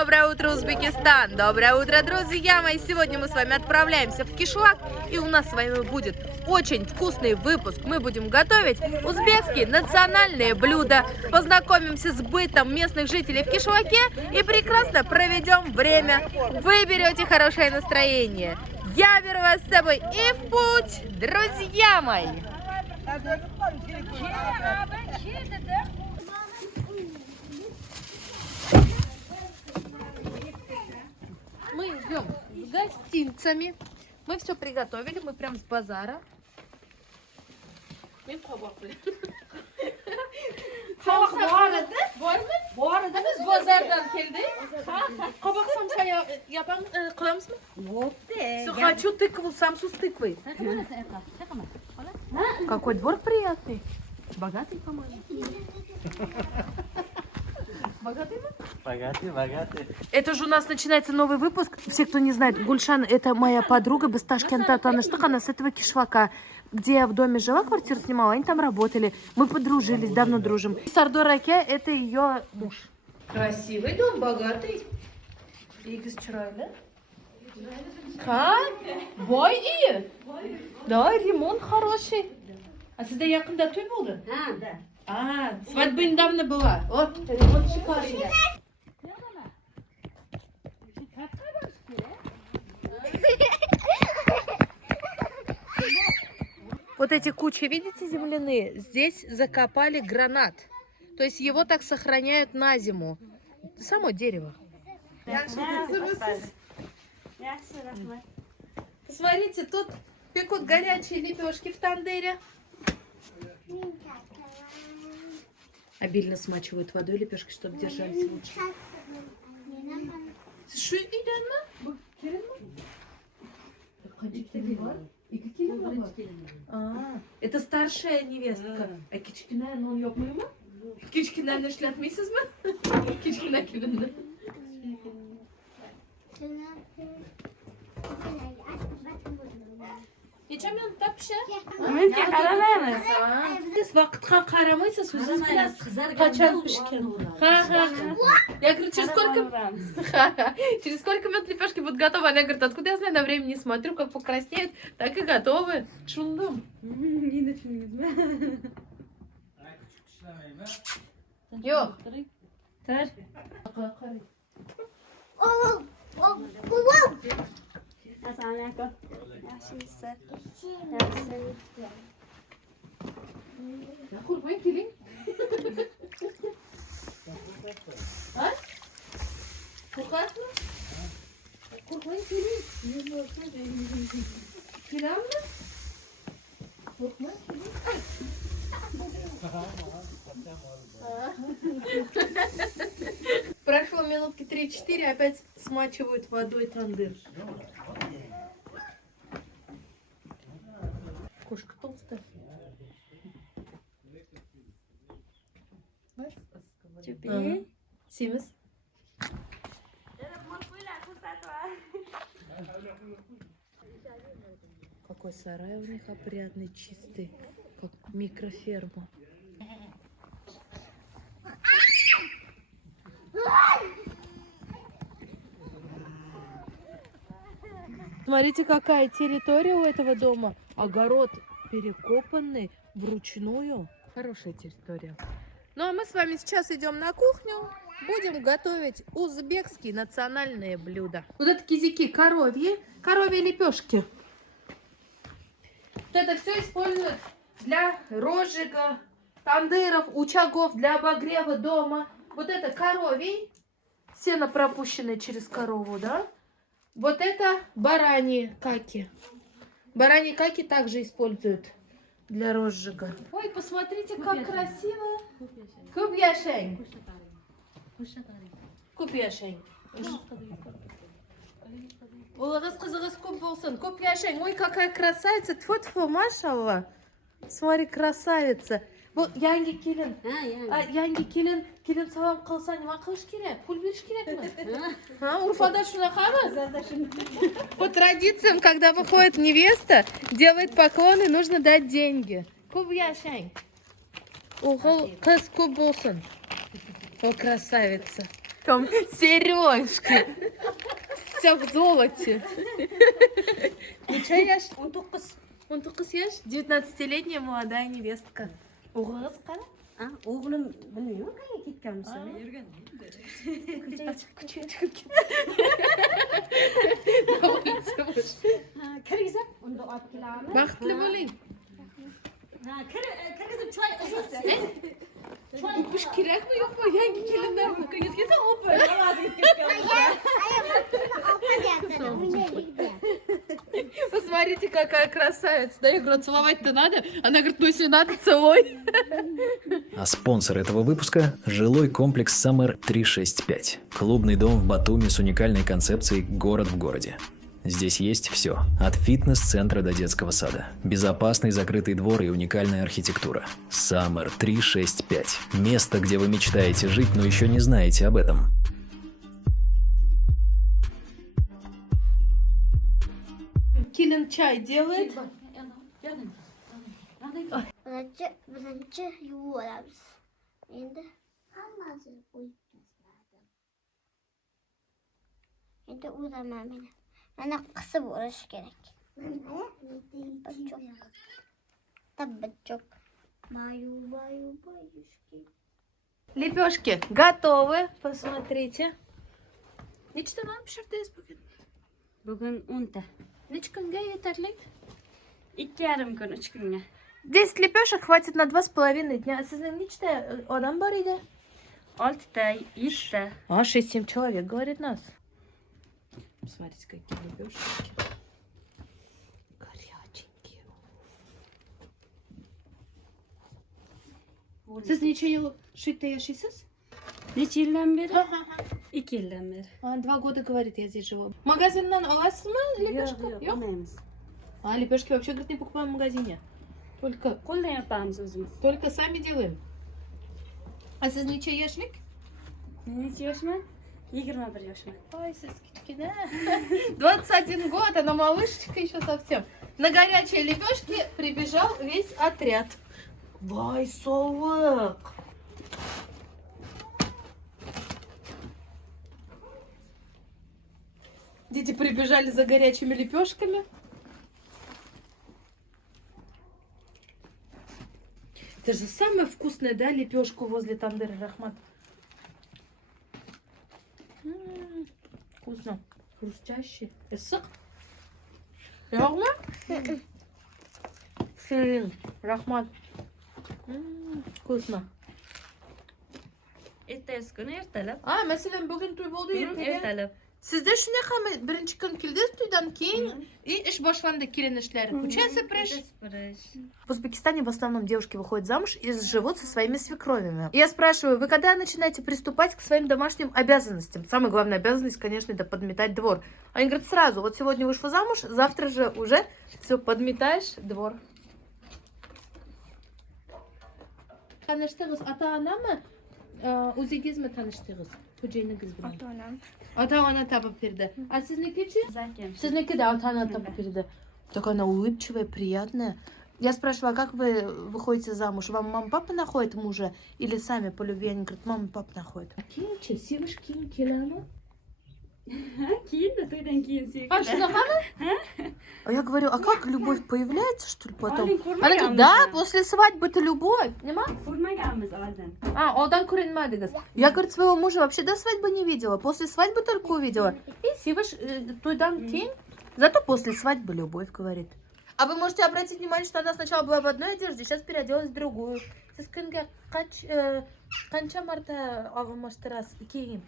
Доброе утро, Узбекистан! Доброе утро, друзья мои! Сегодня мы с вами отправляемся в Кишлак, и у нас с вами будет очень вкусный выпуск. Мы будем готовить узбекские национальные блюда, познакомимся с бытом местных жителей в Кишлаке и прекрасно проведем время. Вы берете хорошее настроение. Я беру вас с собой и в путь, друзья мои! Мы идем с гостинцами. Мы все приготовили, мы прям с базара. Biz bozordan keldik. Qoboq samsa qilamiz mı? Хочу тыкву, самсу с тыквой. Какой двор приятный. Богатый, по-моему. Богатый мы? Богатый, богатый. Это же у нас начинается новый выпуск. Все, кто не знает, Гульшан — это моя подруга без Ташкента, Таныштык, она с этого Кишлака, где я в доме жила, квартиру снимала, они там работали. Мы подружились, давно дружим. Сардор Аке — это ее муж. Красивый дом, богатый. Игс чырайлы. Как? Бой и? Да, ремонт хороший. А сізде якында той болды? Да. А, свадьба недавно была. Вот, ремонт шикарный. Вот эти кучи, видите, земляные? Здесь закопали гранат. То есть его так сохраняют на зиму. Само дерево. Посмотрите, тут пекут горячие лепешки в тандыре. Обильно смачивают водой лепешки, чтобы держались лучше. Şu giden mi? Bu gelin mi? Kaç gelin var? İki gelin mi var? Это старшая невестка. А кичкинен он yok mu? Кичкинен işletmişsiniz mi? Кичкинен kiminle? Geçemiyorum tapşa. Mümkün karalayamaz. Siz vaqtga qaramaysiz, o'zingiz bilasiz. Qachon pishgan? Ha. Я говорю, через сколько минут лепешки будут готовы? Она говорит, откуда я знаю, на время не смотрю, как покраснеют, так и готовы. Шундум. Yok. Assalamualaikum. Yaxshimisiz? Qo'rqmang, keling. Ha? Qo'rqasizmi? Qo'rqmang, keling. Kelammi? Qo'rqmang, keling. Прошло минутки 3-4, опять смачивают водой тандыр. Кошка толстая. Чупи. Семис. Какой сарай у них опрятный, чистый, как микроферма. Смотрите, какая территория у этого дома. Огород перекопанный вручную. Хорошая территория. Ну а мы с вами сейчас идем на кухню. Будем готовить узбекские национальные блюда. Вот это кизики коровьи лепешки. Вот это все используют для розжига, тандыров, очагов, для обогрева дома. Вот это коровий, сено пропущенное через корову, да? Вот это бараньи каки. Бараньи каки также используют для розжига. Ой, посмотрите, как красиво. Кубьяшень. Кубьяшень. Улағыз қызығыз көп болсын. Кубьяшень. Ой, какая красавица. Тьфу-тьфу, машалла. Смотри, красавица. Вот янги келін. Янги келін салам қылса, нема қылыш керек? Пул беріш керек ме? Урфада шунақа. По традициям, когда выходит невеста, делает поклоны, нужно дать деньги. Кубьяшень. Угол қыз көп болсын. О, красавица. Там сережки. Вся в золоте. Ничего ешь? 19. 19 ешь? 19-летняя молодая невестка. Угыз қара? Oğlum bilmiyorum kaya gitkenmişsin. Küçüğe çıkıp gitti. Ne olursa Kırgızım, onu da alıp kilamı. Baktlı olayım. Kırgızım çay ısırsın. Kuş kirek mi yok mu? Hangi gelinler mi? Kız gitse o böyle. Посмотрите, какая красавица. Да, я говорю, целовать-то надо? Она говорит, ну если надо, целуй. А спонсор этого выпуска – жилой комплекс Summer 365. Клубный дом в Батуми с уникальной концепцией «Город в городе». Здесь есть все – от фитнес-центра до детского сада. Безопасный закрытый двор и уникальная архитектура. Summer 365. Место, где вы мечтаете жить, но еще не знаете об этом. Келин чай делает. Birinci yuvarlarız. Şimdi hamazı uyutmasın. Şimdi uğramam beni. Bana kısa uğraş gerek. Çok. Tabii çok. Баю. Лепешки готовы. Посмотрите. Нечто нам pişirdiyiz bugün. Bugün 10'da. Neç günge yeterli? 2,5 gün, 3 güne. 10 лепешек хватит на 2,5 дня. Sizin нечто adam var idi? 6'da, 7'da. 6-7 человек, говорит нас. Смотрите, какие лепешки. Горяченькие. Siz neçe yıl Şiit'te yaşıyorsunuz? Neçə ildən beri? 2 ildən beri. 2 года, говорит, я здесь живу. Магазиннан аласыз mı лепешку? Yok. Almayız. Лепешки вообще, говорит, не покупаем в магазине. Қолдан yapamız özümüz. Только сами делаем. А siz neçe yaşlık? Neçə yaşman? 21 yaşman. Ой, сыскички, да? 21 год, она малышечка еще совсем. На горячие лепешки прибежал весь отряд. Вай, совок! Дети прибежали за горячими лепешками. Это же самая вкусная, да, лепешка возле Тандыра Рахмат. Вкусно. Хрустящий. Эссык. Яғма? Ширин. Рахмат. Вкусно. Ertesi günü ertelep. Mesela bugün to'y bo'ldi, ertaga. Ertelep. Sizda shunaqami birinchi kun keldingiz to'ydan keyin ish boshlandi kelin ishlari. Учаться пришли. В Узбекистане в основном девушки выходят замуж и живут со своими свекровями. И я спрашиваю, вы когда начинаете приступать к своим домашним обязанностям? Самая главная обязанность, конечно, это подметать двор. Они говорят сразу, вот сегодня вышла замуж, завтра же уже все подметаешь двор. Tanıştınız ata-ana mı? O'zingiz mi tanıştınız? Xo'jayiningiz bilan. Ota-ona topib berdi. А siznikichi? Zakem. Sizniki да, ota-ona topib berdi. Так она улыбчивая, приятная. Я спрашиваю, а как вы выходите замуж? Вам мама-папа находит мужа? Или сами по любви? Они говорят, мама-папа находит. Кинчи, сивыш кинкилама. Kiyin de toydan keyin sevgili. А что, А я говорю, а как любовь появляется, что ли, потом? Алин, Она говорит, да, после свадьбы-то любовь. Нема? Ko'rmaganmiz oldin. Одан ko'rinmadingiz. Я, говорит, своего мужа вообще до свадьбы не видела. После свадьбы только увидела. И сивыш тойдан кин. Зато после свадьбы любовь, говорит. А вы можете обратить внимание, что она сначала была в одной одежде, сейчас переоделась в другую. Siz kunga qancha marta og'ilmashtırasiz kiyim?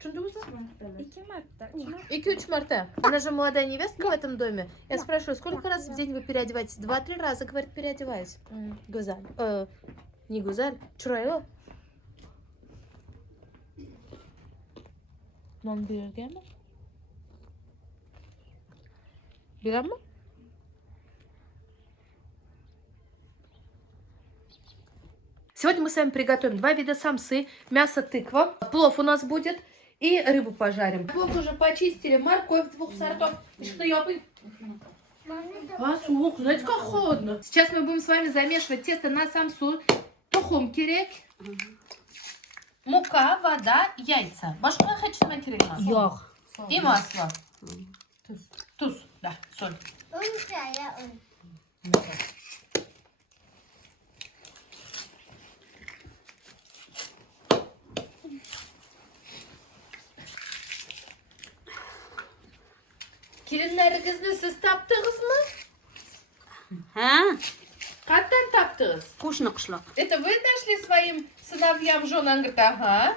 Tushundingizmi? 2 marta. 2-3 марта. Она же молодая невестка в этом доме. Я спрашиваю, сколько раз в день вы переодеваетесь? 2-3 раза, говорит, переодеваюсь. Гузаль. Не Гузаль. Чурайо. Non berganmi? Bilamanmi? Сегодня мы с вами приготовим 2 вида самсы, мясо тыква, плов у нас будет и рыбу пожарим. Плов уже почистили, морковь 2 сортов. Сук, знаете, как холодно. Сейчас мы будем с вами замешивать тесто на самсу. Тухум кирек. Muka, voda, яйца. Boshqa hech nima kerak emas. Yo'q. И масло. Tuz. Da, sol. Un ya un. Kelinlaringizni siz topdingizmi? Ha? Qayerdan topdingiz? Qo'shni qishloq. Это вы нашли своим сыновьям женам? Говорит, ага.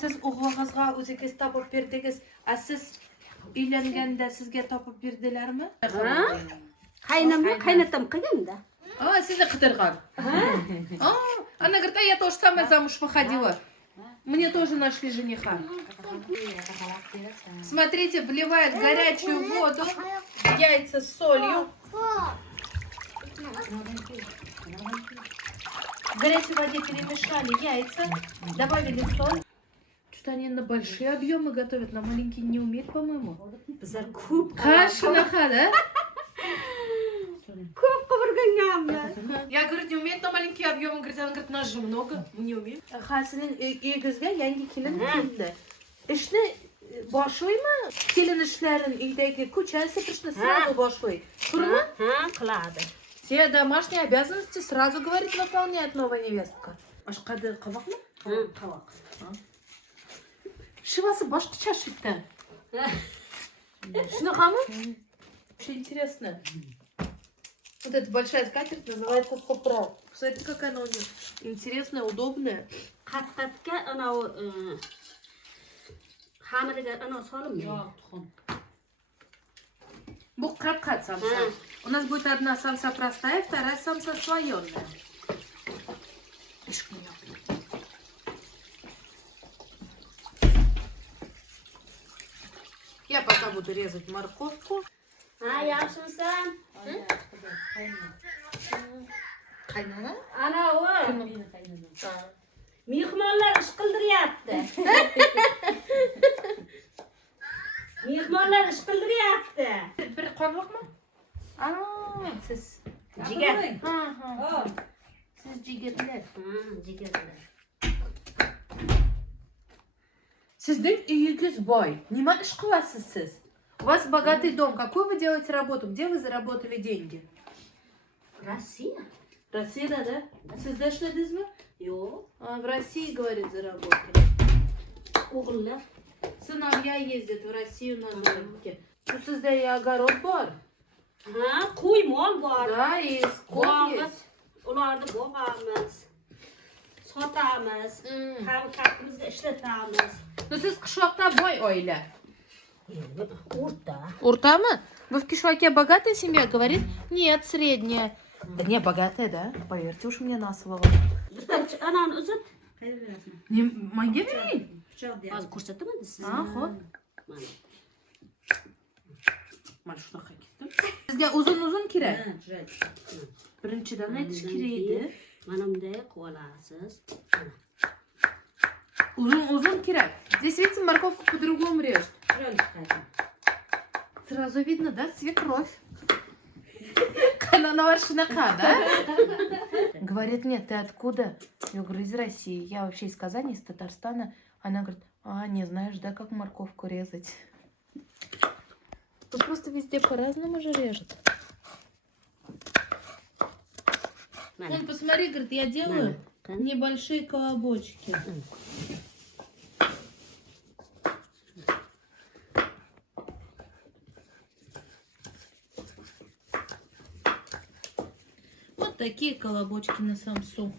Siz o'g'lingizga o'zingiz topib berdingiz, a siz uylanganda sizga topib berdilarmi? Qaynatam qilganda. А, sizni qidirgan. Она говорит, а я тоже сама замуж выходила. Мне тоже нашли жениха. Смотрите, вливает горячую воду, яйца с солью. В горячей воде перемешали яйца, добавили соль. Что-то они на большие объемы готовят, на маленькие не умеют, по-моему. Bizlar ko'p Кашинаха, да? ko'p qilganmiz. Я, говорю, не умеет на маленькие объемы. Говорит, она говорит, нас же много. Мы не умеем. Xasinin uyingizga yangi kelin keldi. Ishni boshlaymi? Kelin ishlarini uydagi ko'chani sepishni сразу boshlaydi. Turmi? Ha, qiladi. Все домашние обязанности сразу, говорит, выполняет новая невестка. Ашqadi qovoqmi? Qovoq. Shivasi boshqacha shitda. Shunaqami? Вообще интересно. Вот эта большая скатерть называется сопра. Посмотрите, какая она у нее интересная, удобная. Qat-qatga anavi xamiriga ana solim. Bu qat самса. У нас будет одна самса простая, вторая самса слоеная. Я пока буду резать морковку. Ha, yaxshimisan? Qaynana? Anavi mehmonlar ish qildiryapti. Mehmonlar ish qildiryapti. Bir qovoqmi? Siz Jigar. Siz jigarlar. Jigarlar. Sizning uyingiz boy. Nima ish qilasiz siz? У вас богатый дом. Какую вы делаете работу? Где вы заработали деньги? Rossiya? Россия, да? Sizda ishladingizmi? Yo'q. В России, говорит, заработали. O'g'illar. Сыновья ездят в Россию на заработки. Ну, sizda и огород bor. Ha, qo'y mol bor. Да, и скот Bog'imiz, есть. ularni boqamiz. Sotamiz. Ham-kapimizga ishlatamiz. Ну, siz qishloqda boy oila. O'rta. Уртама? Вы в Кишлаке богатая семья? Говорит, нет, средняя. Да не, богатая, да? Поверьте уж мне на слово. Anani uzat. Не, моя верень? Hozir ko'rsataman siz. Xo'p. Mana shunaqa ketdim. Sizga uzun kerak. Birinchidan aytish kerak edi. Mana bunday qilib olasiz. Uzun kerak. Здесь, видите, морковку по-другому режут. Сразу видно, да, свекровь. Она сhunaqa, да? Говорит, нет, ты откуда? Я говорю, из России. Я вообще из Казани, из Татарстана. Она говорит, не знаешь, да, как морковку резать? Тут просто везде по-разному же режут. Вон, посмотри, говорит, я делаю небольшие колобочки. Вот такие колобочки на самсу.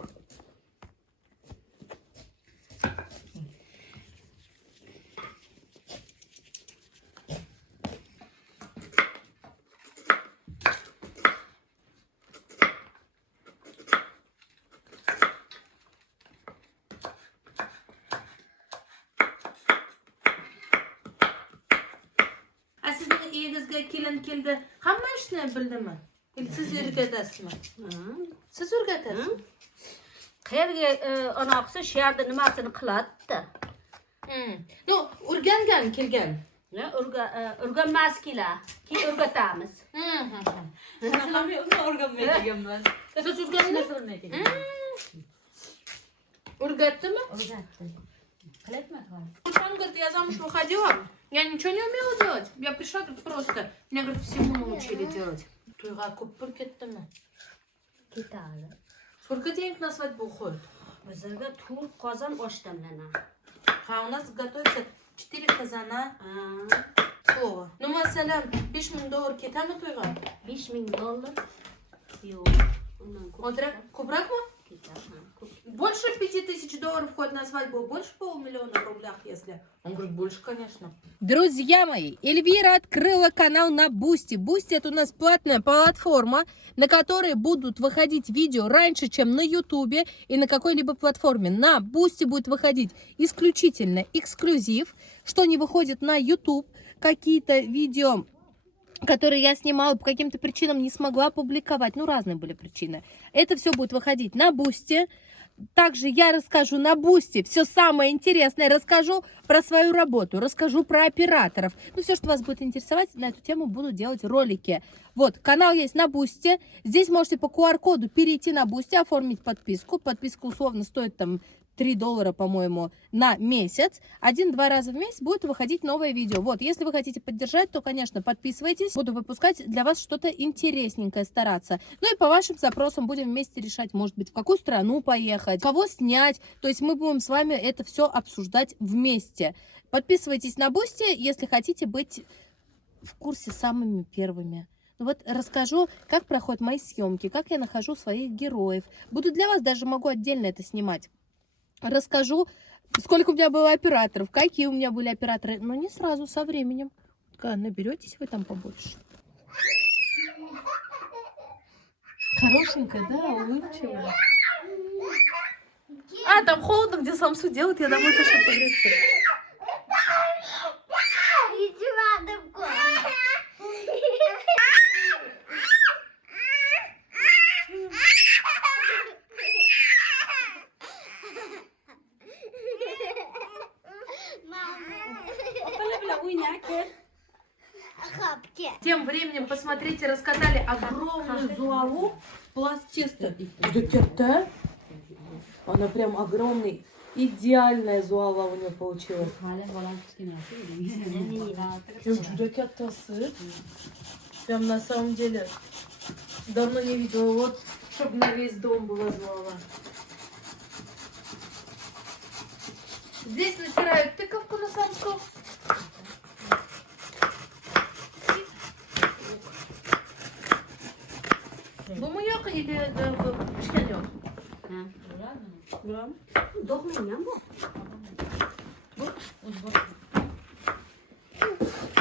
А sizning uyingizga kelin keldi, hamma ishni bildimi? Siz o'rgatasizmi? Siz o'rgatasizmi? Qayerga anaqasi shu yerda nimasini qiladi-da. No, o'rgangan kelgan. O'rganmaskilar. Keyin o'rgatamiz. Siz o'rgatdimi? O'rgatdi. Qilyapman. Он говорит, я замуж выходила, я ничего не умела делать. Я пришла тут просто. Меня, говорит, всему научили делать. To'yga ko'p pul ketdimi? Ketadi. Сколько денег на свадьбу уходит? Bizga 4 qozon osh damlanadi. А у нас готовится 4 казана плова. Ну, masalan, $5000 ketami to'yga? $5000. Yo'q. Undan Odrak ko'praqmi? ketadi. Больше $5000 входит на свадьбу, больше $500 000 в рублях, если. Он говорит, больше, конечно. Друзья мои, Эльвира открыла канал на Бусти. Бусти — это у нас платная платформа, на которой будут выходить видео раньше, чем на Ютубе и на какой-либо платформе. На Бусти будет выходить исключительно эксклюзив, что не выходит на Ютуб, какие-то видео, которые я снимала, по каким-то причинам не смогла опубликовать. Ну, разные были причины. Это все будет выходить на Бусти. Также я расскажу на Бусти все самое интересное. Расскажу про свою работу, расскажу про операторов. Ну, все, что вас будет интересовать, на эту тему буду делать ролики. Вот, канал есть на Бусти. Здесь можете по QR-коду перейти на Бусти, оформить подписку. Подписка условно стоит там $3, по-моему, на месяц. 1-2 раза в месяц будет выходить новое видео. Вот, если вы хотите поддержать, то, конечно, подписывайтесь. Буду выпускать для вас что-то интересненькое, стараться. Ну и по вашим запросам будем вместе решать, может быть, в какую страну поехать, кого снять. То есть мы будем с вами это все обсуждать вместе. Подписывайтесь на Бусти, если хотите быть в курсе самыми первыми. Вот расскажу, как проходят мои съемки, как я нахожу своих героев. Буду для вас, даже могу отдельно это снимать. Расскажу, сколько у меня было операторов, какие у меня были операторы, но не сразу, со временем. Когда наберетесь вы там побольше. Хорошенькая, да, улыбчивая. А, там холодно, где самсу делают, я домой зашла погреться. Тем временем, посмотрите, раскатали огромную зуаву, пласт теста. Она прям огромный, идеальная зуава у нее получилась. Прям на самом деле давно не видела, вот, чтобы на весь дом была зуава. Здесь натирают тыковку на самсу. Bu mu yok или пішкен yok?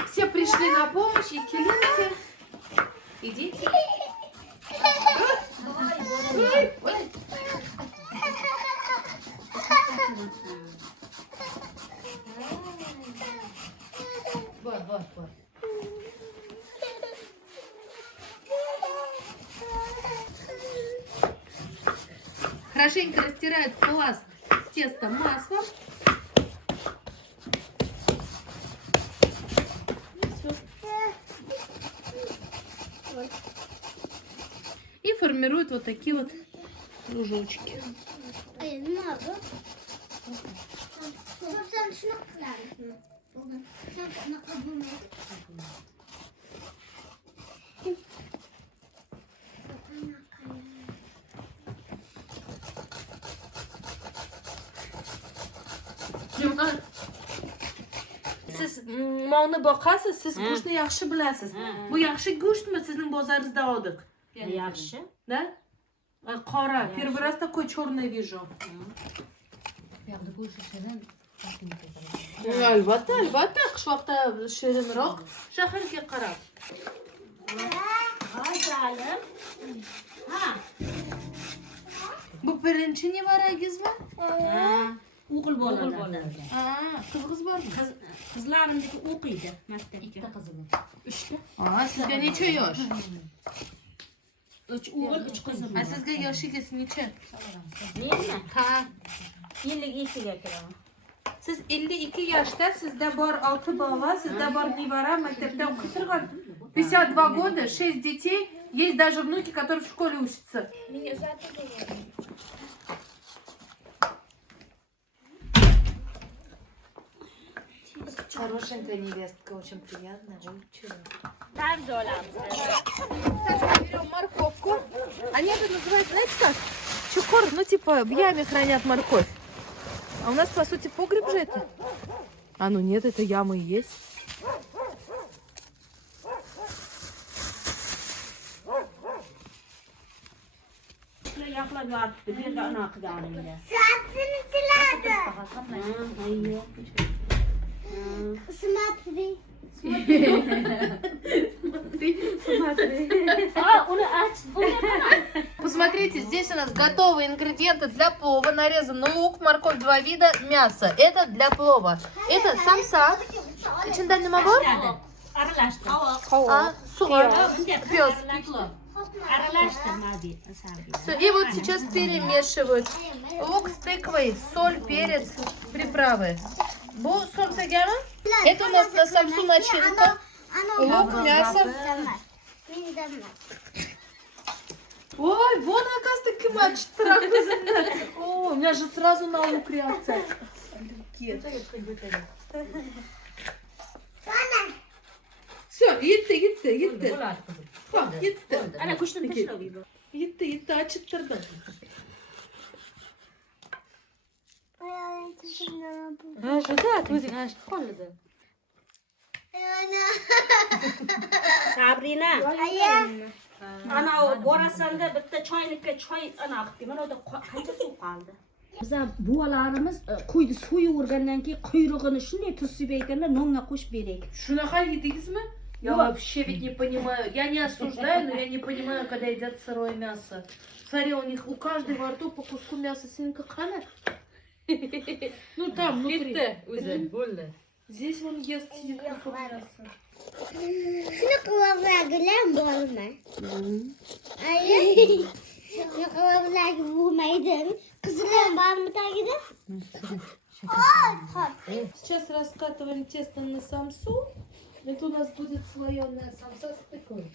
Все пришли на помощь, и келинки, и дети. Вот. Хорошенько растирают пласт теста маслом. И формируют вот такие вот кружочки. Siz molni boqasiz, siz go'shtni yaxshi bilasiz. Bu yaxshi go'shtmi sizning bozoringizda oldik? Yaxshi. Да? Qora, первый раз такой черный вижу. Albatta, qishloqda shirinroq, shaharga qarab. Bu birinchi nevarangizmi? O'g'il bolalar. Qiz bormi? Qizlarimniki o'qiydi maktabda. Ikkita qizim. 3ta. Sizga necha yosh? 3 o'g'il, 3 qizim. Sizga yoshingiz necha? Menmi? Ha. 52ga kiraman. Siz 52 yaşta, sizde var 6 baba, sizde var nevara, maktabda o'qib turgan. 52 года, 6 детей, есть даже внуки, которые в школе учатся. Хорошенькая невестка, очень приятная. Берем морковку. Они это называют, знаете как? Чукор, ну типа в яме хранят морковь. А у нас, по сути, погреб же это. А ну нет, это яма и есть. Смотри. Посмотрите, здесь у нас готовые ингредиенты для плова. Нарезан лук, морковь, 2 вида, мясо. Это для плова. Это самса. İçinden ne var? А, сугар, пес. И вот сейчас перемешивают. Лук с тыквой, соль, перец, приправы. Bu somsa gelme. Это у нас на самсу начинка. Лук, мясо. Ой, вон, оказывается, кимач. О, у меня же сразу на лук реакция. Все, yetti. Ha, yetti. Yetti, açıttırdım. Sabrina. Ana borasanda bitta choynikka choy ana qildim. Mana qancha suv qoldi. Bizlar buvalarimiz qo'ydi so'yib keyin quyrug'ini shunday tuzib ekanda nonga qo'shib beraylik. Shunaqa yedingizmi? Я вообще ведь не понимаю. Я не осуждаю, но я не понимаю, когда едят сырое мясо. Смотри, у них у каждого во рту по куску мяса свинка хана. Ну там, внутри. Здесь он ест себе кусок мяса. Şunu kılavragilen bolma. Ay. Şunu kılavragilen vurmaydın. Kızılan var mı takide? Сейчас раскатываем тесто на самсу. Это у нас будет слоеная самса с тыквой.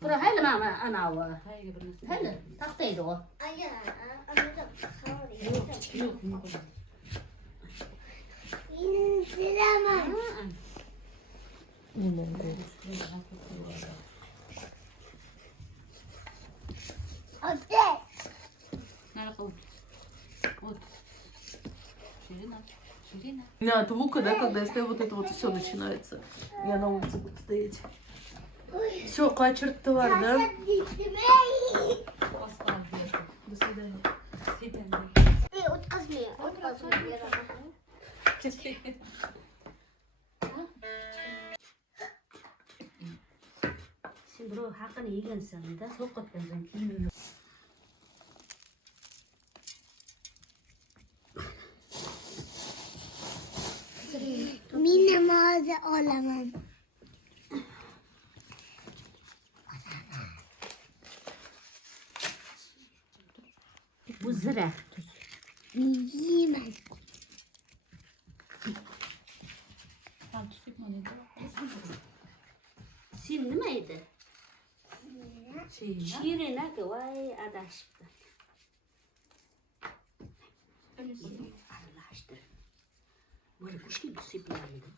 Bura hayli mana ana va. Hayli taqtaydi o. Ay ya. Anladım. Yok. Yine selamlar. Ote. Не от лука, да, когда если вот это вот все начинается. Я на улице буду стоять. Все, качертовар, да? До свидания. Sen bro haqini yegansan-da, sovqotgansan keyin. Mine mağaza olamam. Bu zira. Yiyemez. Sen nima edi? Shirina-ku, voy adashibdi. Aralashtir. Böyle kuchli disiplinada.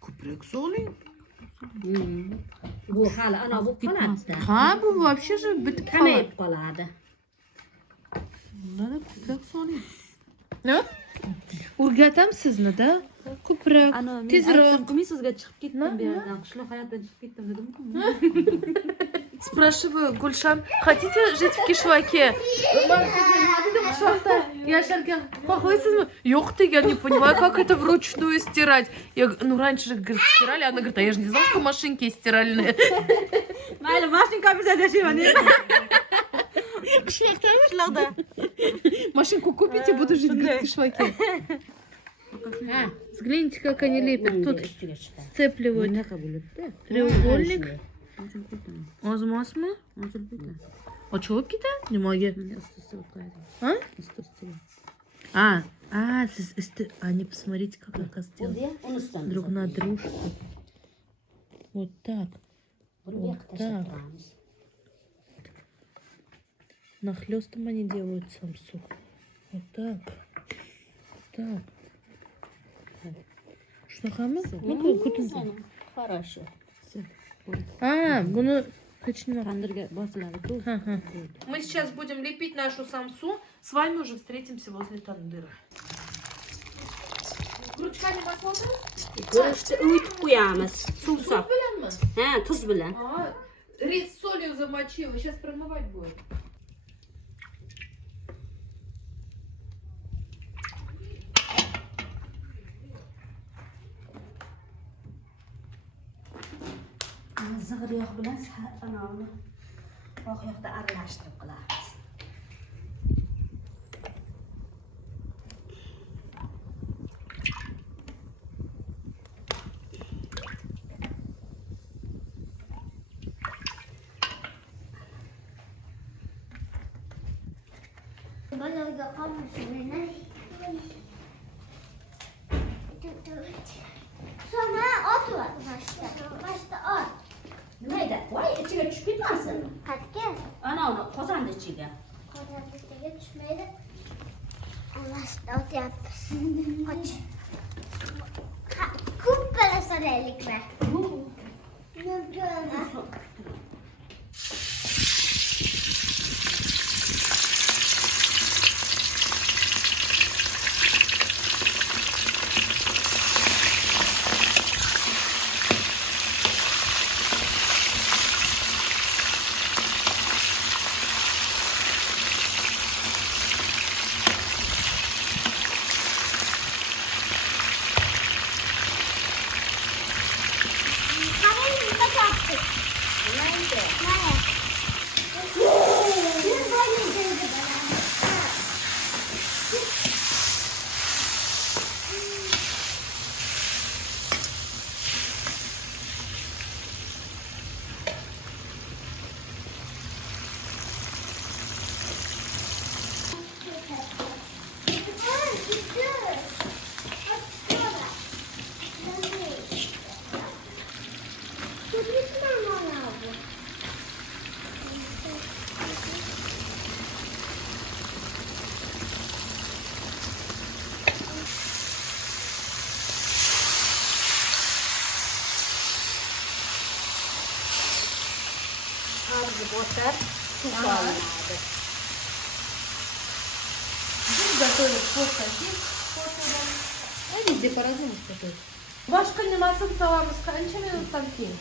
Ko'proq soling. Bu hali ana bu qoladi. Ha, bu вообще же bitib qoladi. Kamayib qoladi. Bundan ko'proq soling. Ne? O'rgatam sizni da. Ko'proq, tezroq. Sizga chiqib ketdim bu yerdan. Qishloq hayotdan chiqib ketdim dedim. Спрашиваю, Гульшан, хотите жить в кишлаке? Яшарка, похуйсизmi? Yo'q, я не понимаю, как это вручную стирать. Я говорю, ну раньше же, говорит, стирали. Она говорит, а я же не знала, что машинки есть стиральные. Mayli, mashinka bizada shu Qishloqda. Машинку купите, буду жить в кишлаке. Взгляните, как они лепят. Тут сцепливают треугольник. Озмасмы? А чего кита? Не могу. А? Они, посмотрите, как она сделала. Друг на дружку. Вот так. Вот так. Нахлёстом они делают самсу. Вот так. Так. Что хамы? Ну, как Хорошо. bunu Мы сейчас будем лепить нашу самсу. С вами уже встретимся возле тандыра. Крючками посмотрим? Guruchni uyutib qo'yamiz. Suv Tuz solib. bilanmi? Ha, tuz bilan. Рис с солью замочила. Сейчас промывать будем. Zig'ir yog' bilan anavni oq yoqda aralashtirib qilamiz. Baloga qolmasini. Sonra ot var başta ot. Nima edi? Voy, ichiga tushib ketmasin. Qatga Anavni qozonni ichiga. qozonga tushmaydi. Başta ot yapmış. Aç. Kumpara saraylık ver. Harcı boşar, su salınadi. Будем готовить вот таким способом. А везде по-разному готовят. Boshqa nimasini solamiz? Qancha minutdan keyin?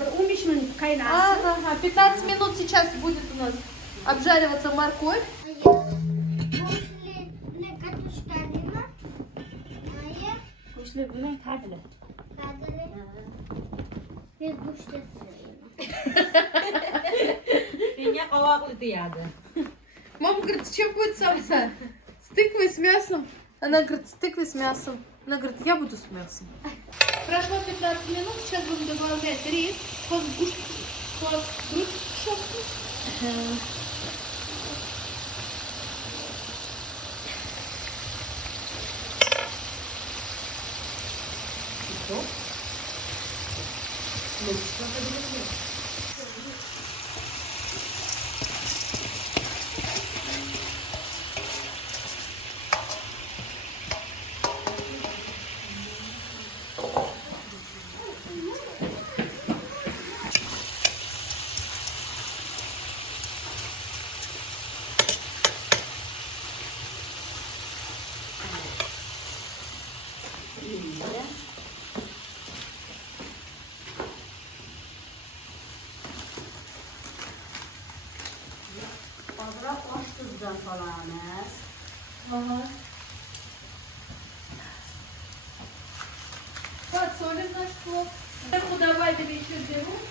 Bir 15 minut qaynatsin. Ага, 15 минут сейчас будет у нас обжариваться морковь. Qo'shni bilan qadla. Menga qovoqli tegadi. Мама говорит, с чем будет самса? С тыквой, с мясом? Она говорит, с тыквой, с мясом. Она говорит, я буду с мясом. Прошло 15 минут, сейчас будем добавлять рис. Ozroq osh tuzdan solamiz. Ага. Подсолим наш плов. Сверху добавили еще зелень.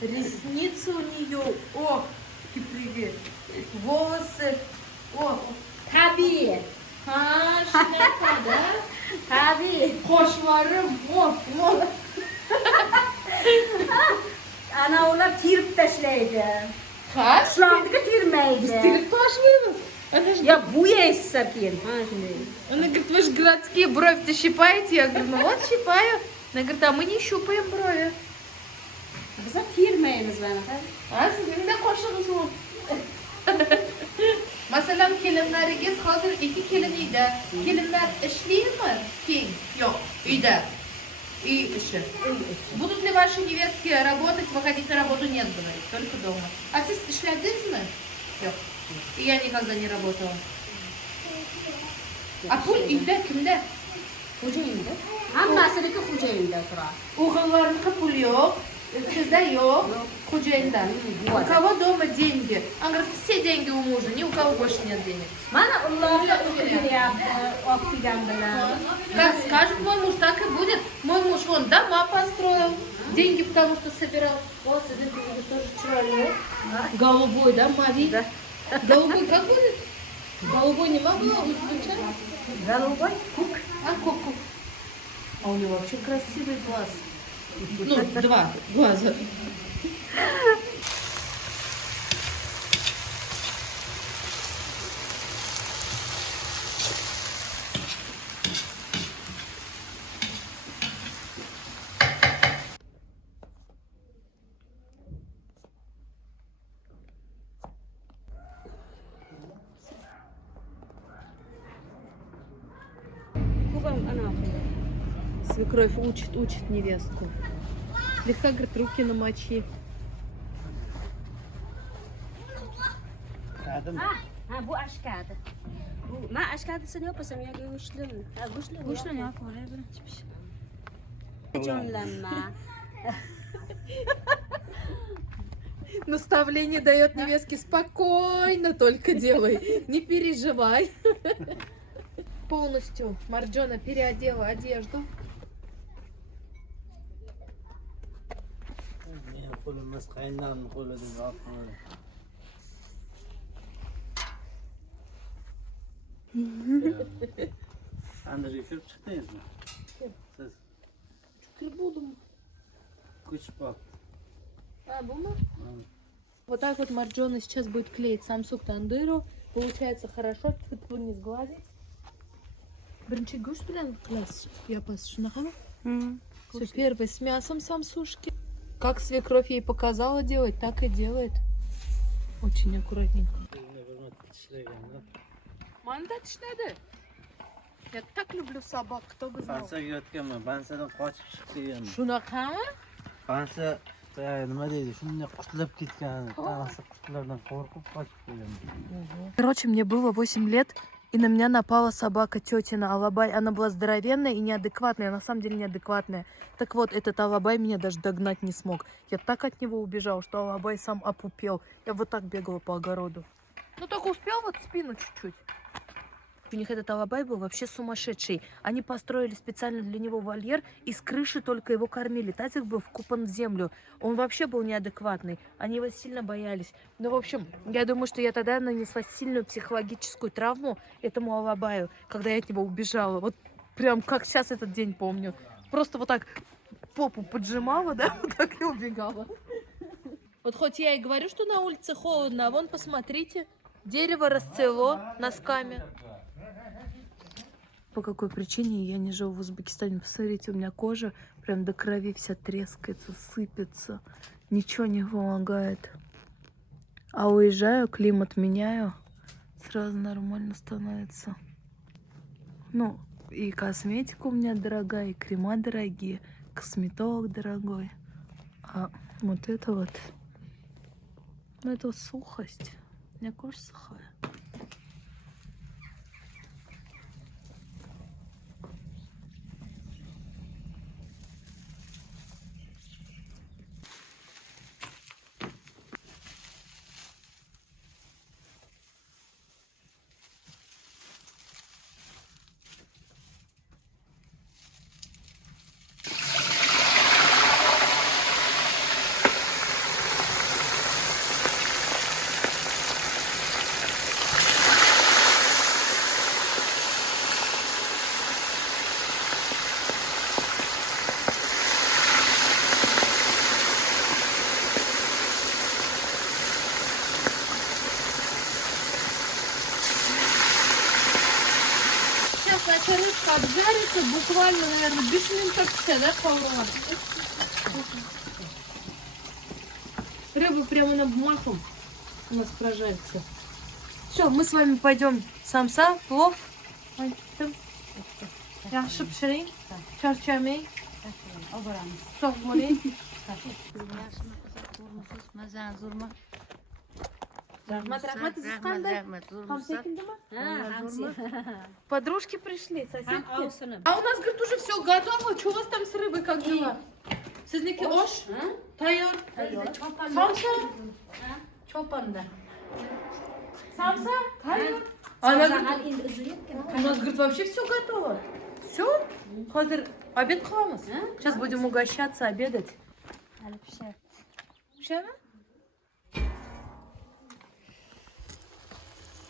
Ресницы у нее. О, привет. Волосы. О, Tabii. ha, şunaka da. Tabii. Koşvarım. Mor, mor. Ana ular tirib tashlaydi. Kaç? Qishloqniki tirmaydi. Стереть пошли. Она же, Yo, bo'yaysiz keyin. Ha, shunday. она говорит, вы же городские брови-то щипаете? Я говорю, ну вот щипаю. Она говорит, а мы не щупаем брови. Biz tirmaymiz bunaqa. Ha, sizning de qo'shig'ingiz bor. Masalan, kelinlaringiz hozir 2 kelin uyda. Kelinlar ishlaydimi? Keyin yo'q, uyda. Uy ishi. Будут ли ваши невестки работать, выходить на работу? Нет, говорит, только дома. А siz ishladingizmi? Yo'q. И я никогда не работала. А pul uyda kimda? Xo'jayinda. Hammasiniki xo'jayinda turadi. O'g'illarniki pul yo'q. Sizda yo'q, xo'jayinda. У кого дома деньги? Он говорит, все деньги у мужа, ни у кого больше нет денег. Mana ularga o'qiryapti, o'qigan bilan. Как скажет мой муж, так и будет. Мой муж вон дома построил, деньги потому что собирал. Вот, смотрите, тоже человек. Голубой, да, Мави? Да. Голубой как будет? Голубой не могла изучать? Голубой кук. А ку-ку. А у него вообще красивый глаз. Ну, 2 глаза. Kubam ana. Свекровь учит невестку. Слегка, говорит, руки намочи. Ha, bu ashkadi. Men ashkadisini yopasam yoki go'shtli. Ha, go'shtli. Go'shtli yo'q, jonlanma. Наставление дает невестке: спокойно только делай, не переживай. Полностью Марджона переодела одежду. Andraga kirib chiqdingizmi? Siz ko'chib qolibdi. А, бума? Вот так вот Марджона сейчас будет клеить самсук тандыру. Получается хорошо, тьфу-тьфу, не сгладить. Бірінші гусь bilan qilasiz. Yapasiz, shunaqami? Все, первый с мясом самсушки. Как свекровь ей показала делать, так и делает. Очень аккуратненько. Manda tishladi. Я так люблю собак, кто бы знал. Bansaga yotganman, bansadan qochib chiqib kelganman. Shunaqami? Bansa nima deydi, shunday qutlab ketgan. Tanasi qutlardan qo'rqib qochib kelganman. Короче, мне было 8 лет, и на меня напала собака тетина Алабай. Она была здоровенная и неадекватная, на самом деле неадекватная. Так вот, этот Алабай меня даже догнать не смог. Я так от него убежал, что Алабай сам опупел. Я вот так бегала по огороду. Ну, только успел вот спину чуть-чуть. У них этот Алабай был вообще сумасшедший. Они построили специально для него вольер, и с крыши только его кормили. Тазик был вкопан в землю. Он вообще был неадекватный. Они его сильно боялись. Ну, в общем, я думаю, что я тогда нанесла сильную психологическую травму этому Алабаю, когда я от него убежала. Вот прям как сейчас этот день помню. Просто вот так попу поджимала, да, вот так и убегала. Вот хоть я и говорю, что на улице холодно, а вон, посмотрите, дерево расцвело носками. По какой причине я не живу в Узбекистане? Посмотрите, у меня кожа прям до крови вся трескается, сыпется. Ничего не помогает. А уезжаю, климат меняю, сразу нормально становится. Ну, и косметика у меня дорогая, и крема дорогие, косметолог дорогой. А вот это вот, ну это вот сухость. У меня кожа сухая. обжарится буквально, наверное, 5 минут как все, да, повар? Рыба прямо над махом у нас прожарится. Все, мы с вами пойдем самса, плов. Yaxshi pishiring, charchamang, sog' bo'ling. Rahmat, siz qanday? Ham sekildimi? Подружки пришли, соседки. А у нас, говорит, уже все готово. Что у вас там с рыбой, как дела? Sizniki osh tayyor. Samsa? Chopanda. Самса? Тайор. Она говорит, у нас, говорит, вообще все готово. Все? Хозер обед каламыз. Сейчас будем угощаться, обедать.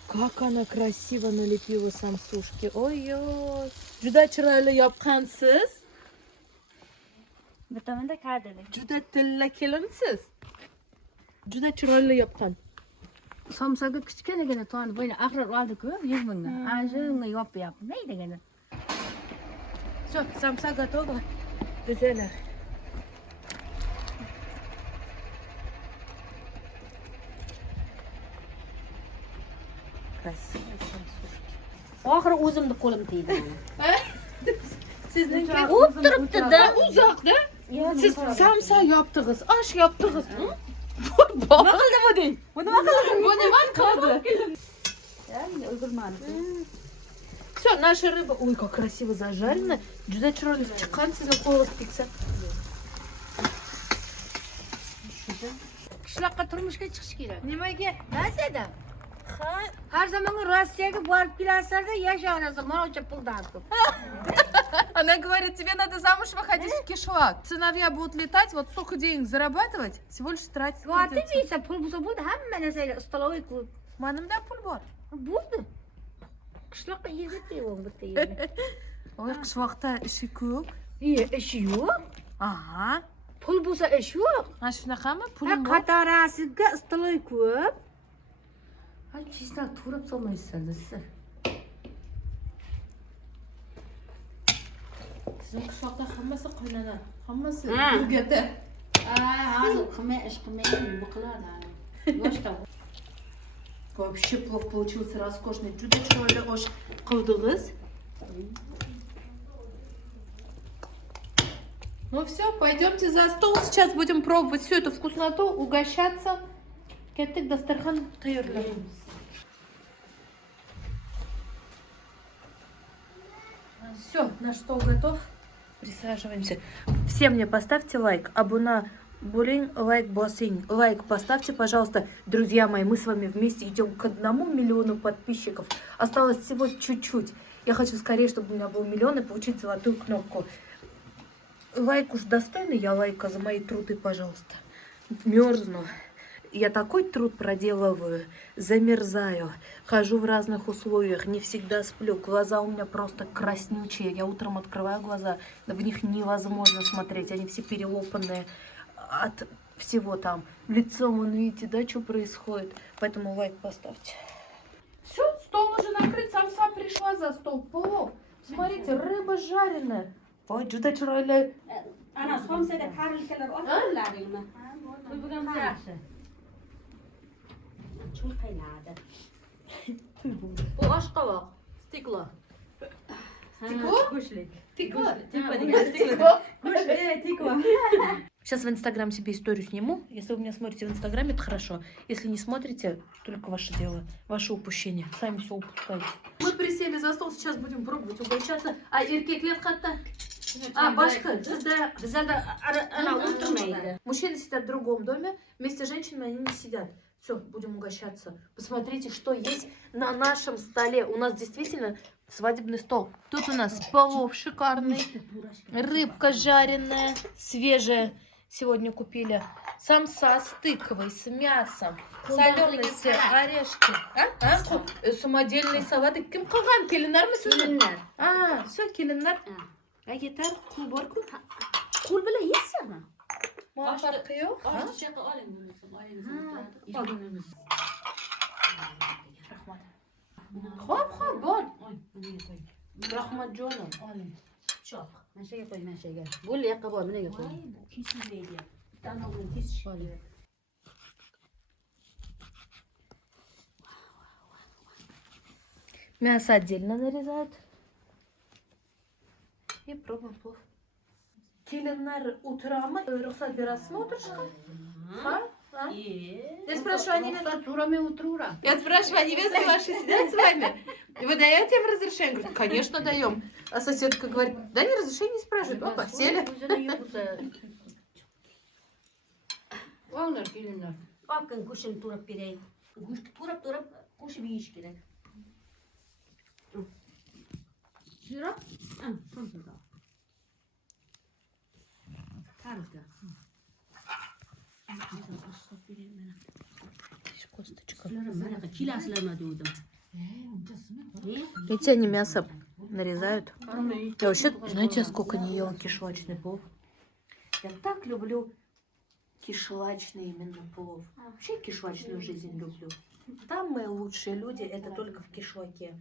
Как она красиво налепила самсушки. Ой-ой. Juda chiroyli yopqansiz. Bitamanda kadalik. Juda tilla kelinsiz. Juda chiroyli yopqan. Samsaga kichkinagina tonni bo'yni axir oldi-ku 100 mingdan. Ana shunga yopyapti. Ne degani? Все, самса готова. Güzeller. Красивые самсушки. Oxiri o'zimni qo'lim tegdi. Sizniki O'tiribdi-da. uzoqda. Siz samsa yopdingiz, osh yopdingiz. Nima qildi bu deng? Bu nima qildi? Bu nima qildi? Все, наша рыба. Ой, как красиво зажарена. Juda chiroyli chiqqan, sizga qo'yib teksa. Qishloqqa turmushga chiqish kerak. Nimaga? Nasida? Har zaman Rossiyaga borib kelasizlar-da, yashayapsiz. Mana o'sha puldan ko'p. Она говорит, тебе надо замуж выходить в кишлак. Сыновья будут летать, вот столько денег зарабатывать, всего лишь тратить. Vaqti bersa, pul bo'lsa bo'ldi, hamma narsalar ustaloviy qilib. Manimda pul bor. Bo'ldi. Qishloqqa yig'ib qo'ying bitta yerga. Ой, qishloqda ishi ko'p. Ishi yo'q. Aha. Pul bo'lsa ish yo'q. Mana shunaqami? Pulim bor. Qatorasiga ustaloviy ko'p. Ha, chisdan turib solmaysizlar siz. Sizning qishloqda hammasi qaynana, hammasi Ha. o'rgata. Hozir qilmay ish qilmay nima qiladi? Boshqa. Вообще плов получился роскошный. Juda chiroyli osh qildingiz. Ну все, пойдемте за стол. Сейчас будем пробовать всю эту вкусноту, угощаться. Kettik, dasturxon tayyorlaymiz. Все, наш стол готов. Присаживаемся. Все мне поставьте лайк. Абуна Булин, лайк босинь. Лайк поставьте, пожалуйста. Друзья мои, мы с вами вместе идем к 1 миллиону подписчиков. Осталось всего чуть-чуть. Я хочу скорее, чтобы у меня был 1 миллион и получить золотую кнопку. Лайк уж достойный я лайка за мои труды, пожалуйста. Мерзну. Я такой труд проделываю, замерзаю, хожу в разных условиях, не всегда сплю. Глаза у меня просто краснючие. Я утром открываю глаза, в них невозможно смотреть. Они все перелопанные от всего там. Лицом, вон, видите, да, что происходит. Поэтому лайк поставьте. Все, стол уже накрыт, самса пришла за стол. Плов. Смотрите, рыба жареная. Ой, juda chiroyli. Ana somsaga tarilkalar olganlaringmi? Bo'lganimiz yaxshi. Cho'l qaynadi. Bu oshqovoq, stiklo. Стекло? Go'shtlik. Стекло? Стекло. Go'sht, стекло. Сейчас в Инстаграм себе историю сниму. Если вы меня смотрите в Инстаграме, это хорошо. Если не смотрите, только ваше дело, ваше упущение. Сами все упускаете. Мы присели за стол, сейчас будем пробовать угощаться. А erkeklar qayerda? А, башка. Bizada ana o'tirmaydi. Мужчины сидят в другом доме, вместе с женщинами они не сидят. Все, будем угощаться. Посмотрите, что есть на нашем столе. У нас действительно свадебный стол. Тут у нас плов шикарный, рыбка жареная, свежая. Сегодня купили. Самса с тыквой, с мясом, солености, орешки. Самодельные салаты. Ким кылган? Келинар мы сиздер? А, все, келинар. А yeter, pul borku. Qo'l bilan yeysanmi? Muvaffaqiyat yo'q. Shaqa oling buni. Rahmat. Xo'p, bor. Rahmat canım. Çok. Mana shu yerga qo'y, mana shu yerga. Bo'l, yoqqa bor, mana yerga qo'y. Ay bu kesilmeydi. Bir tane onun kesişiyor. Мясо отдельно нарезают. И пробуем плов. Kelinler uturamı ruhsat berasizmi o'tirishga? Ha? Я спрашиваю, они Ruxsat so'ramay o'tiraver. Я спрашиваю, они вместо ваши сидят с вами? Вы даете им разрешение? Говорит, конечно, даем. А соседка говорит, да не разрешение не спрашивают. Опа, сели. O'zini yo'qsa. Ollar kelinlar. Bakın kuşun turap birey. Kuş turap kuşu bir iş gerek. Turap. Tam turap. Tarıkta. Косточка. Kilaslarına doğdum. Видите, они мясо нарезают. Я вообще, знаете, сколько не ела кишлачный плов? Я так люблю кишлачный именно плов. Вообще кишлачную жизнь люблю. Самые лучшие люди это только в кишлаке.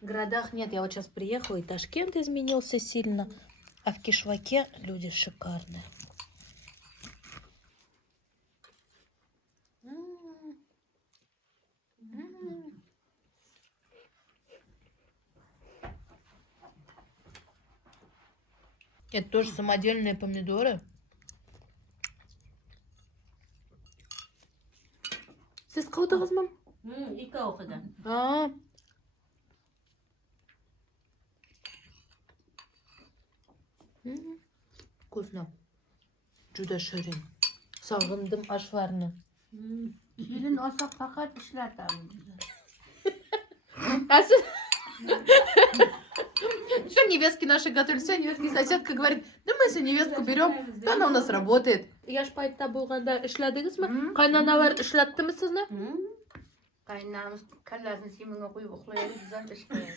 В городах нет. Я вот сейчас приехала, и Ташкент изменился сильно. А в кишлаке люди шикарные. Это тоже самодельные помидоры. Siz kavda kızmam. İki okudu. А. Вкусно. Juda shirin. Sog'indim oshlarni. Kelin olsa faqat ishlatamiz. Все невестки наши готовят, все невестки. Соседка говорит, да мы если невестку берем, то она у нас работает. Яш пайтта bo'lganda ishladingizmi? Qaynanalar ishlatdimi sizni? Qaynonamiz kallasini seminga qo'yib uxlaydi, bizlar ish qiladi.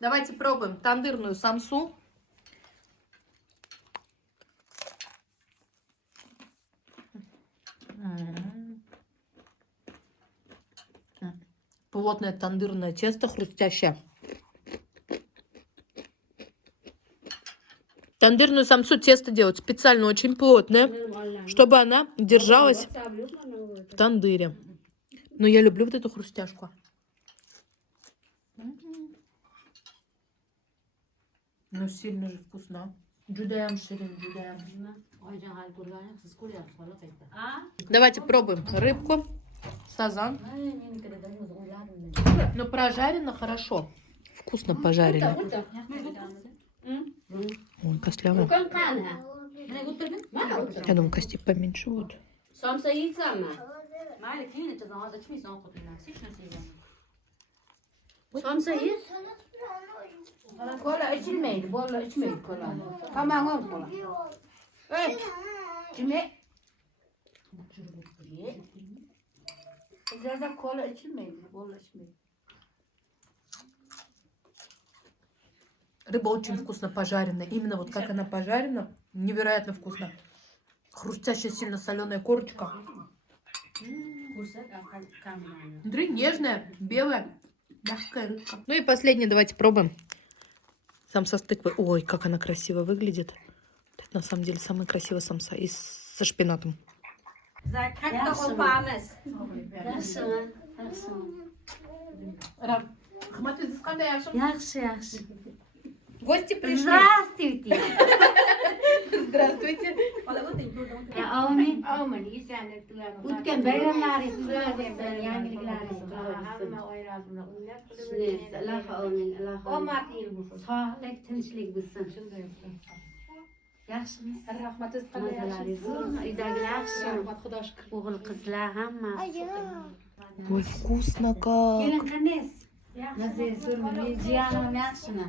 Давайте пробуем тандырную самсу. Плотное тандырное тесто, хрустящее. Тандырную самсу тесто делать специально очень плотное, чтобы она держалась в тандыре. Но я люблю вот эту хрустяшку. Ну, сильно же вкусно. Джудаям ширин, джудаям. Oyjon hal ko'rganing siz ko'ryapsiz, xola qayta. Давайте пробуем рыбку, сазан. Menikida o'zi o'yladim. Но прожарено хорошо. Вкусно пожарили. Ой, костлявая. Kan qani? Mana o'tirding? Я думаю, кости поменьше будут. Samsa yiysanmi? Mayli, keyin ichasan, hozir ichmaysan, ovqatingdan. Hech narsa yeysan. Samsa ye. Kola ichilmaydi, bolalar ichmaydi kolani. Tamam, kola. Ey, jime. Sizlarda kola ichilmaydi, bolalar ichmaydi. Рыба очень вкусно пожарена. Именно вот как она пожарена, невероятно вкусно. Хрустящая, сильно соленая корочка. Внутри нежная, белая, мягкая рыбка. Ну и последнее, давайте пробуем. Самса с тыквой. Ой, как она красиво выглядит. Это на самом деле самая красивая самса. И со шпинатом. Katta opamiz. Rahmat qanday yaxshi? Yaxshi, yaxshi. Гости пришли. Здравствуйте. Здравствуйте. Amin. Amin, yesanlar tilarim. O'tgan bayramlaringiz sizlardan yangiliklaringiz hamma oilasini o'ylab qilib. Alloh amin, Alloh amin. Omad yil bo'lsin. Sog'lik, tinchlik bo'lsin. Shunday bo'lsin. Yaxshimiz. Rahmatingiz qanday Mazalaringiz zo'rmi? Uydagilar yaxshi. Rahmat, Xudo shukr. O'g'il, qizlar hammasi. Ой, вкусно как. Kelin qandaysiz? Naziz, zo'rmi? Jiyanim yaxshimi?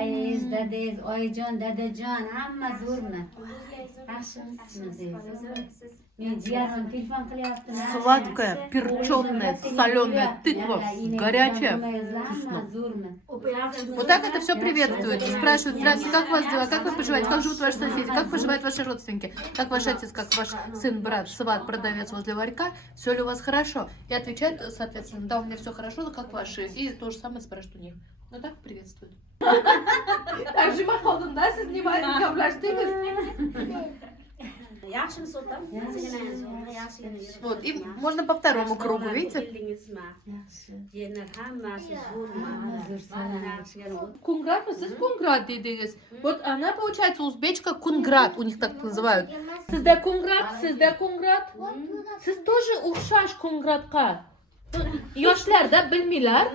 Ayiz, dadangiz, oyijon, dadajon, hamma zo'rmi? Yaxshimisiz? Men jiyanim telefon qilyapti. Сладкая, перченая, соленая тыква, горячая. Hamma zo'rmi? Вот так это все приветствуется. Спрашивают, здравствуйте, как вас дела, как вы поживаете, как живут ваши соседи, как поживают ваши родственники, как ваш отец, как ваш сын, брат, сват, продавец возле ларька, все ли у вас хорошо? И отвечают, соответственно, да, у меня все хорошо, как ваши. И то же самое спрашивают у них. Ну так приветствуют. Так же махалдым, да, siz nimaga gaplashdingiz? Yaxshini so'tam. Yaxshigina yurib. Вот, и можно по второму кругу, видите? Yerlar hammasi zo'rman. Кунград, siz Кунград dedingiz. Вот она, получается, узбечка Кунград, у них так называют. Sizda Кунград, sizda Кунград. Siz тоже o'xshash Кунградqa. Yoshlar da bilmaylar.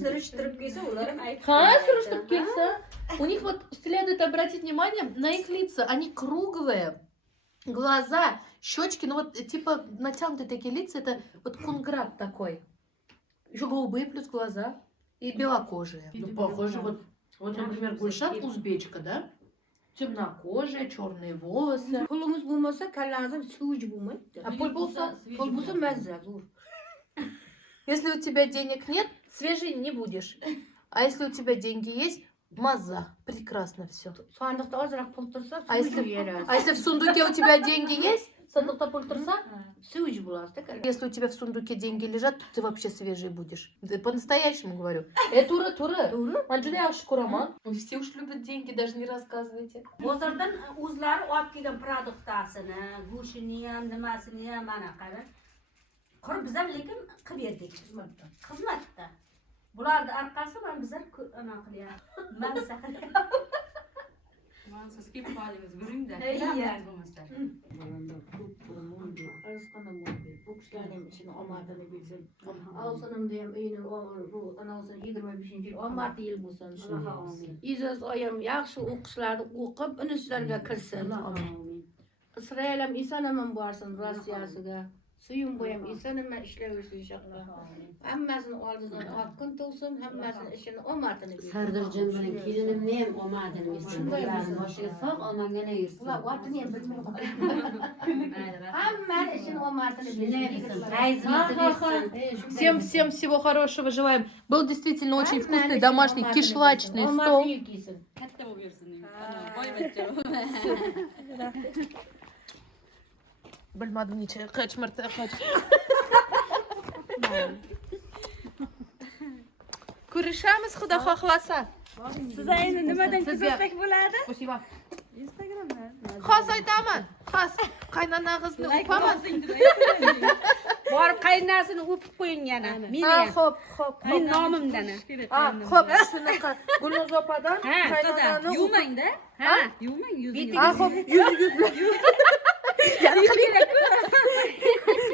Surishtirib kelsa, ular ham aytib. Ha, surishtirib kelsa. У них вот следует обратить внимание на их лица. Они круглые. Глаза, щечки, ну вот типа натянутые такие лица, это вот Кунград такой. Еще голубые плюс глаза и белокожие. Ну, похоже, вот, например, Гульшат узбечка, да? Темнокожая, черные волосы. Pulumuz bo'lmasa, kallangiz suvj bo'lmaydi. А пul bo'lsa mazza zo'r. Если у тебя денег нет, свежий не будешь. А если у тебя деньги есть, маза. Прекрасно все. Sandiqda ozroq pul tursa, А suvj если, yerasiz. а если в сундуке у тебя деньги есть, сандукта пуль турса, Suvj bo'lasiz-da. если у тебя в сундуке деньги лежат, то ты вообще свежий будешь. Да по-настоящему говорю. Тура, тура. Манжуля Ашкураман. Все уж любят деньги, даже не рассказывайте. Bozordan o'zlari olib kelgan produktasini, go'shtini ham, nimasini ham mana qara. Qurib biz ham lekin qilib berdik. Xizmatda. Bularni orqasi bilan bizlar ana qilyapmiz. Mazza qilyapmiz. Siz kelib qoldingiz, yuring-da. Iya. Bo'lmasa. Bu kishilarning ishini omadini bilsin. Avsinimda ham uyini bu anavsin 25-yil omad yil bo'lsin. Izoz oyim yaxshi o'qishlarni o'qib, institutlarga kirsin. Isroil ham eson-omon borsin Rossiyasiga. Suyum bo'yam eson-omon ishlayversin inshaalloh. Hammasini oldidan haqqin tug'sin, hammasini ishini omadini bilsin. Sardirjon bilan kelinimni ham omadini bersin. Ularni boshiga sog' omongina yursin. Ular otini ham bilmayman. Hammani ishini omadini bilsin. Fayzini bersin. Всем всего хорошего желаем. Был действительно очень вкусный домашний кишлачный стол. Katta bo'lib yursin. Boyvachcha. Bilmadim necha qach marta qach. Ko'rishamiz xudo xohlasa. Siz endi nimadan kuzatsak bo'ladi? Спасибо. Xos aytaman. Xos qaynonangizni o'paman. Borib qaynasini o'pib qo'ying yana. Meni Ha, ham. xo'p, xo'p. Men nomimdan. Xo'p, shunaqa. Gulnoz opadan qaynonani Yuvmang-da. Ha, Yuvmang yuzingizni. Ha, xo'p,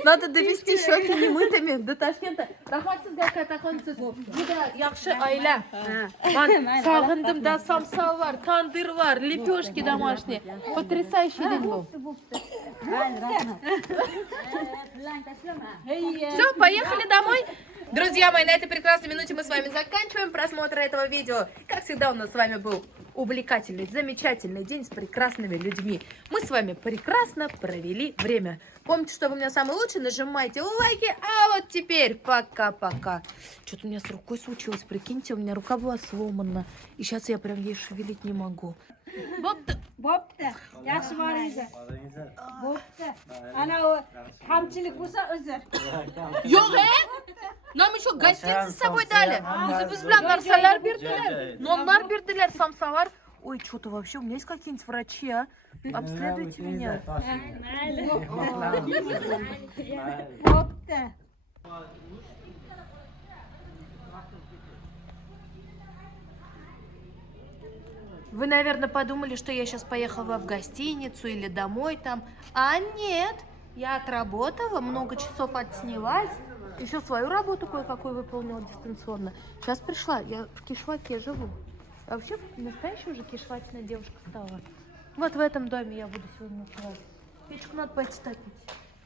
Надо довести щеки немытыми до Ташкента. Rahmat sizga Kataxon, siz juda yaxshi oila. Men sog'indim, da samsa var, tandir var, лепешки домашние. Потрясающий день был. Все, поехали домой. Друзья мои, на этой прекрасной минуте мы с вами заканчиваем просмотр этого видео. Как всегда, у нас с вами был увлекательный, замечательный день с прекрасными людьми. Мы с вами прекрасно провели время. Помните, что вы у меня самый лучший, нажимайте лайки, а вот теперь пока-пока. Что-то у меня с рукой случилось, прикиньте, у меня рука была сломана, и сейчас я прям ей шевелить не могу. Bo'pti. Yaxshi boringlar. Bo'pti. Ana u kamchilik bo'lsa uzr. Yo'q, нам еще гостинцы с собой дали. Biz bilan narsalar berdilar, nonlar berdilar, samsalar. Ой, что-то вообще, у меня есть какие-нибудь врачи, а? Обследуйте меня. Bo'pti. Вы, наверное, подумали, что я сейчас поехала в гостиницу или домой там. А нет, я отработала, много часов отснялась. Еще свою работу кое-какую выполнила дистанционно. Сейчас пришла, я в кишлаке живу. А вообще настоящая уже кишлачная девушка стала. Вот в этом доме я буду сегодня ночевать. Печку надо пойти топить.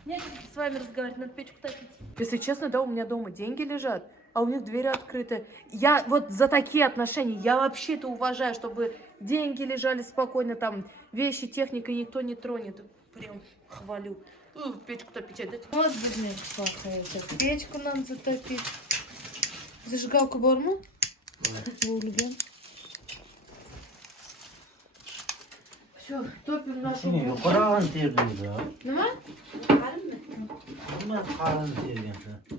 Нет, с вами разговаривать, надо печку топить. Если честно, да, у меня дома деньги лежат, а у них двери открыты. Я вот за такие отношения, я вообще это уважаю, чтобы деньги лежали спокойно, там вещи, техника никто не тронет. Прям хвалю. Печку топить отдать. Вот бедняк плохая. Печку надо затопить. Зажигалку борьму? Все, топим нашу Shuni печку. yuqoriroq terdingiz. Nima? Nima qarin tergansiz?